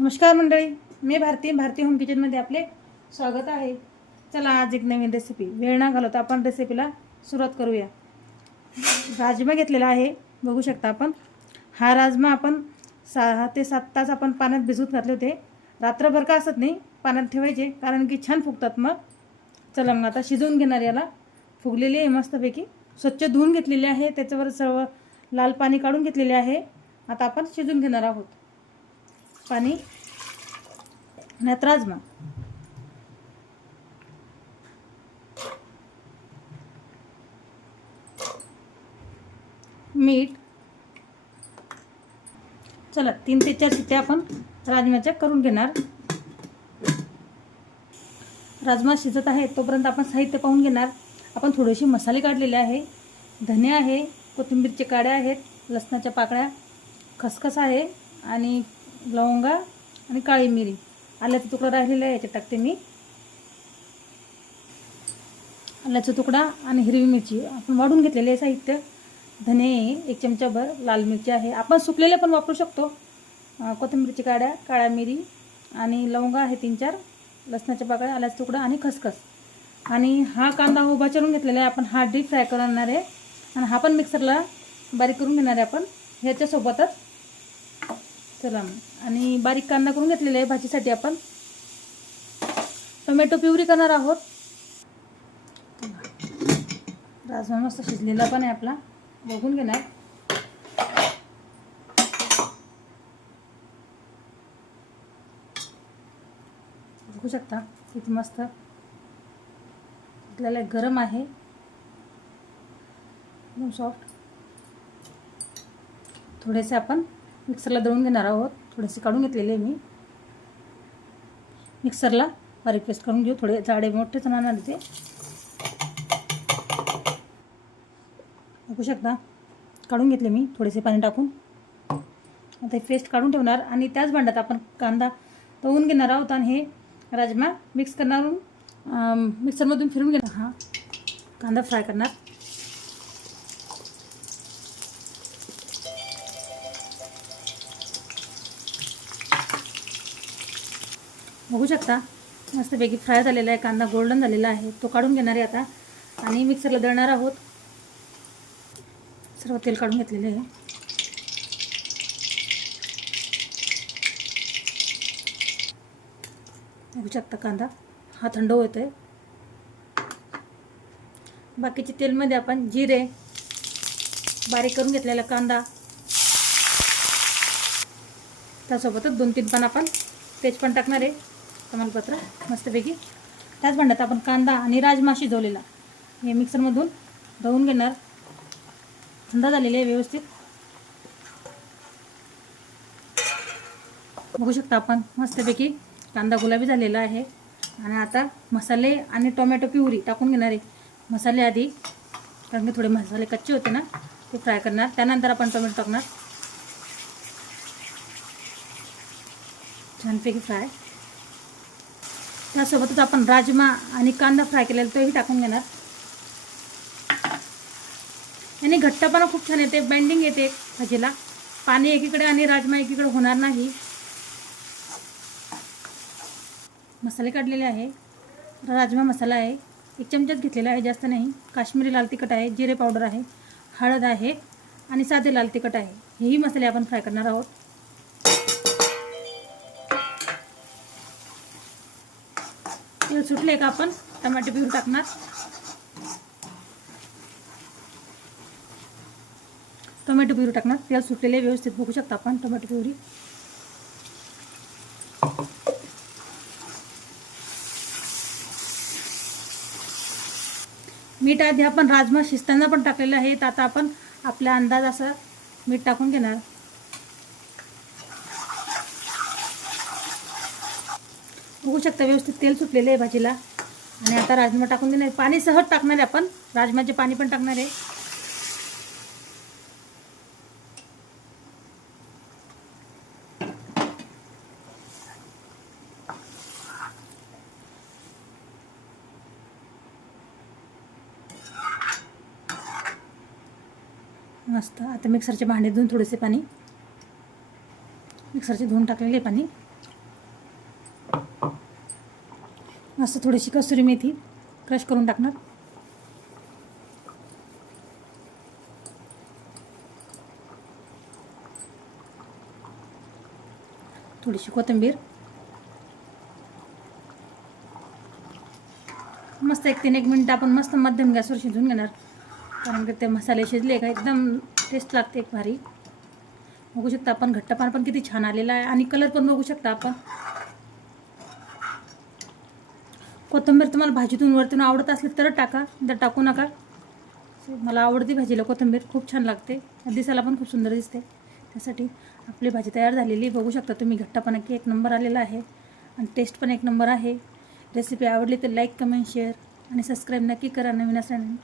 नमस्कार मंडळी मी भारती भारती होम किचनमध्ये आपले स्वागत आहे. चला आज एक नवीन रेसिपी वेळ ना घालवता आपण रेसिपीला सुरुवात करूया. राजमा घेतलेला आहे बघू शकता आपण. हा राजमा आपण सहा ते सात तास आपण पाण्यात भिजवत घातले होते. रात्रभर का असत नाही पाण्यात ठेवायचे कारण की छान फुगतात मग. चला मग आता शिजवून घेणार याला. फुगलेली आहे मस्तपैकी. स्वच्छ धुवून घेतलेले आहे त्याच्यावर सर्व लाल पाणी काढून घेतलेले आहे. आता आपण शिजवून घेणार आहोत. पाणी नाहीत राजमा. मीठ. चला तीन ते चार शिट्ट्या आपण राजम्याच्या करून घेणार. राजमा शिजत आहे तोपर्यंत आपण साहित्य पाहून घेणार. आपण थोडेसे मसाले काढलेले आहे. धने आहे कोथिंबीरचे काड्या आहेत लसणाच्या पाकळ्या खसखस आहे आणि लवंगा आणि काळी मिरी. आल्याचा तुकडा राहिलेला आहे याच्यात टाकते मी. आल्याचा तुकडा आणि हिरवी मिरची. आपण वाढून घेतलेले आहे साहित्य. धने एक चमचाभर लाल मिरची आहे. आपण सुकलेले पण वापरू शकतो. कोथिंबीरची काड्या काळ्या मिरी आणि लवंगा आहे तीन चार लसणाच्या पाकळ्या आल्याचा तुकडा आणि खसखस. आणि हा कांदा उभा चिरून घेतलेला आहे. आपण हा डीप फ्राय करणार आहे. आणि हा पण मिक्सरला बारीक करून घेणार आहे आपण. ह्याच्यासोबतच चला मग आणि बारीक कांदा करून घेतलेला आहे भाजीसाठी आपण. टोमॅटो प्युरी करणार आहोत. राजमा मस्त शिजलेला पण आहे आपला. बघून घेणार. बघू शकता किती मस्त. आपल्याला गरम आहे. एकदम सॉफ्ट थोडेसे आपण मिक्सरला दळून घेणार आहोत. थोडेसे काढून घेतलेले मी. मिक्सरला बारीक पेस्ट करून घेऊ. थोडे जाडे मोठेच राहणार ते. बघू शकता. काढून घेतले मी. थोडेसे पाणी टाकून. आता हे पेस्ट काढून ठेवणार आणि त्याच भांड्यात आपण कांदा तळून घेणार आहोत आणि हे राजमा मिक्स करणार. मिक्सरमधून फिरून घेणार. हा. कांदा फ्राय करणार. बघू शकता. मस्तपैकी फ्राय झालेला आहे कांदा गोल्डन झालेला आहे. तो काढून घेणार आहे आता. आणि मिक्सरला दळणार आहोत. सर्व तेल काढून घेतलेले आहे. बघू शकता कांदा. हा थंड होत आहे बाकीचे तेलमध्ये आपण जिरे बारीक करून घेतलेला कांदा. त्यासोबतच दोन तीन पण आपण तेज पण टाकणार आहे. प्रमाणपत्र मस्तपैकी. त्याच भांड्यात आपण कांदा आणि राजमा शिजवलेला. हे मिक्सरमधून धुवून घेणार. थंड झालेले आहे व्यवस्थित. बघू शकता आपण मस्तपैकी कांदा गुलाबी झालेला आहे. आणि आता मसाले आणि टोमॅटो प्युरी टाकून घेणार आहे. मसाले आधी कारण की थोडे मसाले कच्चे होते ना ते फ्राय करणार. त्यानंतर आपण टोमॅटो टाकणार. छानपैकी फ्राय. त्यासोबतच आपण राजमा आणि कांदा फ्राय केलेला तोही टाकून घेणार. आणि घट्टपणा खूप छान येते बेंडिंग येते भाजीला. पाणी एकीकडे आणि राजमा एकीकडे होणार नाही. मसाले काढलेले आहे. राजमा मसाला आहे. एक चमचाच घेतलेला आहे जास्त नाही. काश्मीरी लाल तिखट आहे जिरे पावडर आहे हळद आहे आणि साधे लाल तिखट आहे. हेही मसाले आपण फ्राय करणार आहोत. तेल सुटले का आपण? टमाटे पिऊन टाकणार. टोमॅटो प्युरी टाकणार. तेल सुटलेले व्यवस्थित बघू शकता आपण टोमॅटो प्युरी मीठ आधी आपण राजमा शिजताना पण टाकलेलं आहे. तर आता आपण आपल्या अंदाज असं मीठ टाकून घेणार. बघू शकता व्यवस्थित तेल सुटलेलं आहे भाजीला. आणि आता राजमा टाकून देणार पाणी सहज टाकणार आहे आपण. राजमाचे पाणी पण टाकणार आहे. मस्त. आता मिक्सरचे भांडे धुवून थोडेसे पाणी. मिक्सरचे धुवून टाकलेले पाणी. मस्त थोडीशी कसुरी मेथी क्रश करून टाकणार. थोडीशी कोथिंबीर. मस्त एक तीन एक मिनटं आपण मस्त मध्यम गॅसवर शिजवून घेणार. कारण की ते मसाले शिजले का एकदम टेस्ट लागते एक भारी. बघू शकता आपण घट्टपान पण किती छान आलेला आहे. आणि कलर पण बघू शकता आपण. कोथंबीर तुम्हाला भाजीतून वरतून आवडत असली तर टाका तर टाकू नका. मला आवडते भाजीला कोथंबीर खूप छान लागते. दिसायला पण खूप सुंदर दिसते. त्यासाठी आपली भाजी तयार झालेली बघू शकता तुम्ही घट्टापणा की एक नंबर आलेला आहे. आणि टेस्ट पण एक नंबर आहे. रेसिपी आवडली तर लाईक कमेंट शेअर आणि सबस्क्राईब नक्की करा नवीन असल्याने.